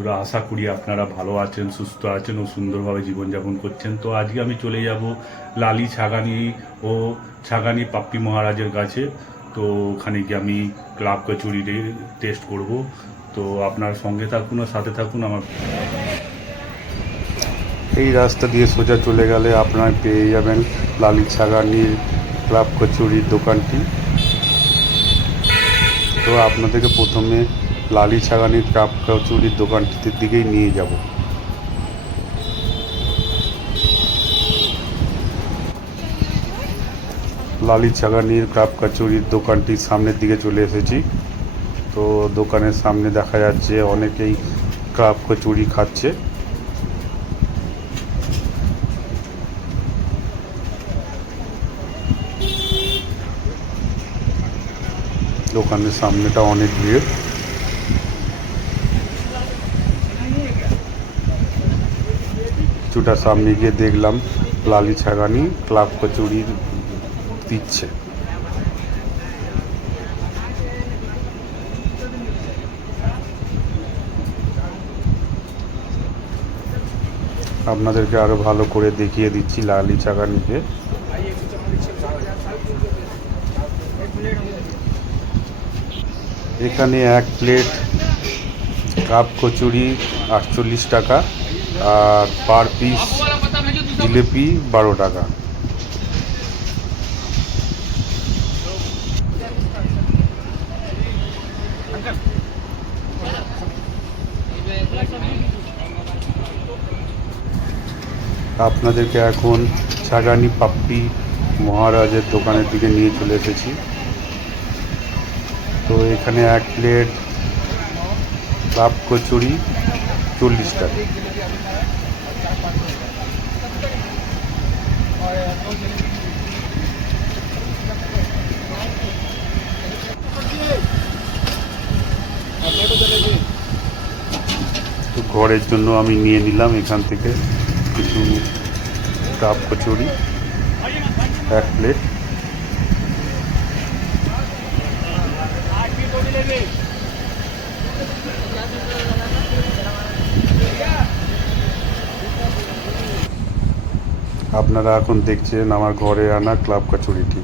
বন্ধুরা, আশা করি আপনারা ভালো আছেন, সুস্থ আছেন ও সুন্দরভাবে জীবনযাপন করছেন। তো আজকে আমি চলে যাব লালি ছাগানি ও ছাগানি পাপ্পি মহারাজের কাছে। তো ওখানে গিয়ে আমি ক্লাব কচুরি টেস্ট করব। তো আপনার সঙ্গে থাকুন ও সাথে থাকুন। আমার এই রাস্তা দিয়ে সোজা চলে গেলে আপনারা পেয়ে যাবেন লালি ছাগানির ক্লাব কচুরির দোকানটি। তো আপনাদেরকে প্রথমে লালি ছাগানির ক্লাব কচুরির দোকানটির দিকেই নিয়ে যাব। লালি ছাগানির ক্লাব কচুরির দোকানটির সামনের দিকে চলে এসেছি। তো দোকানের সামনে দেখা যাচ্ছে অনেকেই ক্লাব কচুরি খাচ্ছে। দোকানের সামনেটা অনেক ভিড়। কিছুটা সামনে গিয়ে দেখলাম লালি ছাগানি ক্লাব কচুরি দিচ্ছে। আপনাদেরকে আরো ভালো করে দেখিয়ে দিচ্ছি লালি ছাগানিকে। এখানে এক প্লেট কাপ কচুরি 48 টাকা, আর পার পিস জিলিপি 12 টাকা। আপনাদেরকে এখন ছাগানি পাপ্পি মহারাজের দোকানের দিকে নিয়ে চলে এসেছি। তো এখানে এক প্লেট কাপ কচুরি 40 টাকা। তো ঘরের জন্য আমি নিয়ে নিলাম এখান থেকে কিছু কাপ কচুরি, এক প্লেট। আপনারা এখন দেখছেন আমার ঘরে আনা ক্লাব কচুরিটি।